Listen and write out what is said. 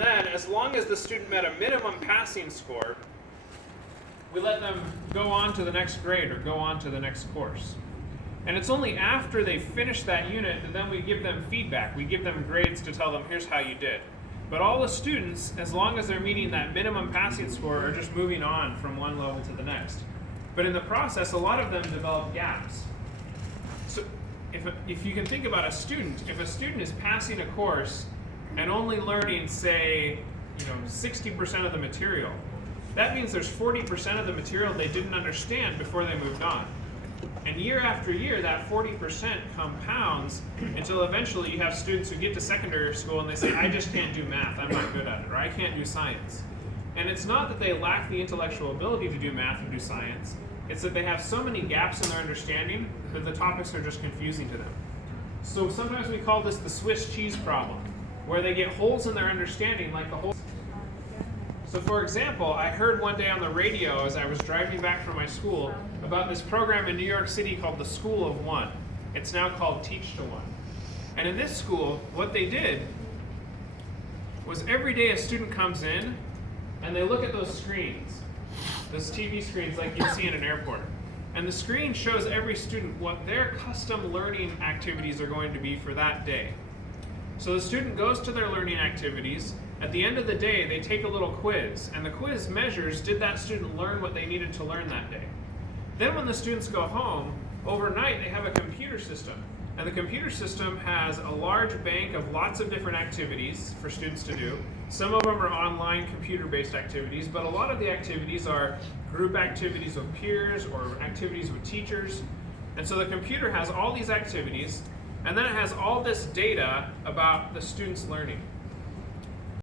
then, as long as the student met a minimum passing score, we let them go on to the next grade or go on to the next course. And it's only after they finish that unit that then we give them feedback. We give them grades to tell them, here's how you did. But all the students, as long as they're meeting that minimum passing score, are just moving on from one level to the next. But in the process, a lot of them develop gaps. So if you can think about a student, if a student is passing a course and only learning, say, 60% of the material, that means there's 40% of the material they didn't understand before they moved on. And year after year, that 40% compounds until eventually you have students who get to secondary school and they say, I just can't do math, I'm not good at it, or I can't do science. And it's not that they lack the intellectual ability to do math or do science, it's that they have so many gaps in their understanding that the topics are just confusing to them. So sometimes we call this the Swiss cheese problem, where they get holes in their understanding like the holes. So for example, I heard one day on the radio as I was driving back from my school about this program in New York City called the School of One. It's now called Teach to One. And in this school, what they did was every day a student comes in and they look at those screens, those TV screens like you see in an airport. And the screen shows every student what their custom learning activities are going to be for that day. So the student goes to their learning activities. At the end of the day, they take a little quiz, and the quiz measures, did that student learn what they needed to learn that day? Then when the students go home, overnight they have a computer system. And the computer system has a large bank of lots of different activities for students to do. Some of them are online computer-based activities, but a lot of the activities are group activities with peers or activities with teachers. And so the computer has all these activities, and then it has all this data about the students' learning.